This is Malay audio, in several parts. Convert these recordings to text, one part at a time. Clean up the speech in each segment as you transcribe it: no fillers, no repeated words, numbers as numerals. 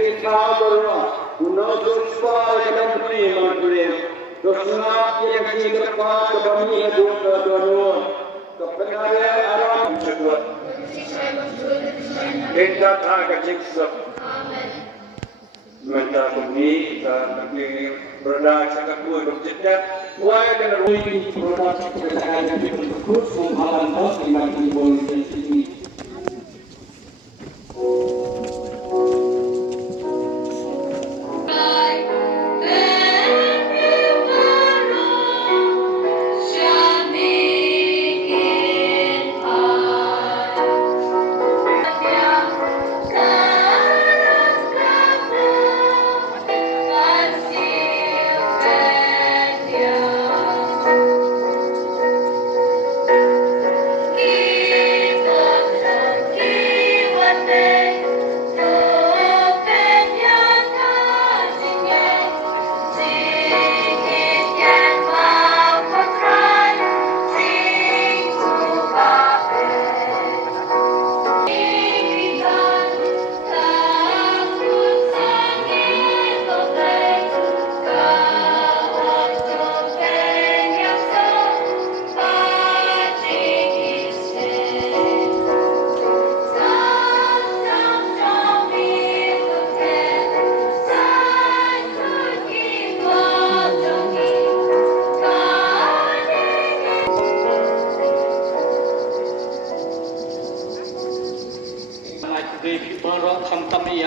in power, who knows what's far and don't dream on dream. Does not yet see the part of me and do the Lord. The Penaya around the world. In that time, Jesus. Minta kami kami berada sangat kuat berjaya. Why can we product kebenaran yang berikut menghalang tak dengan ibu ini?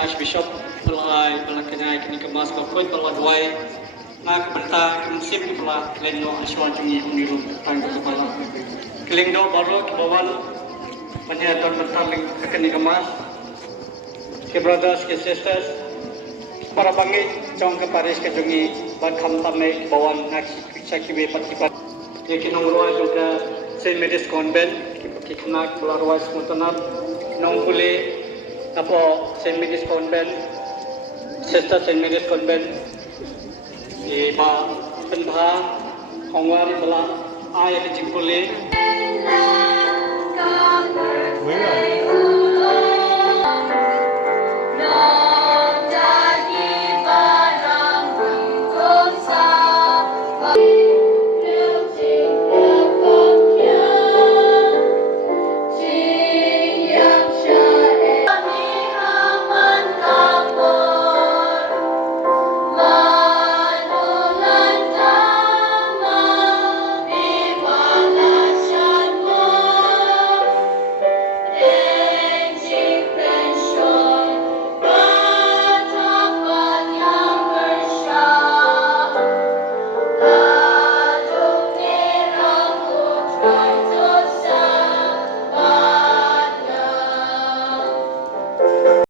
Archbishop pelai pelakanya kini kemas berkuat peladwai nak berta kemsip pelah leno aswan jungi uniru tangga kepala kelingdo baru kebawan penyataan bertaling kini kemas ke brothers ke sisters para bangi jong ke Paris ke jungi ban kampane kebawan nak sakiwe patipat ye kinong ruai juga Saint Mary's Convent ke kenak pelarwai semutanap nong kule apa Saint Mary's Convent, Sister Saint Mary's Convent, di ba penbah Hongwan bela ayat di Cipuli.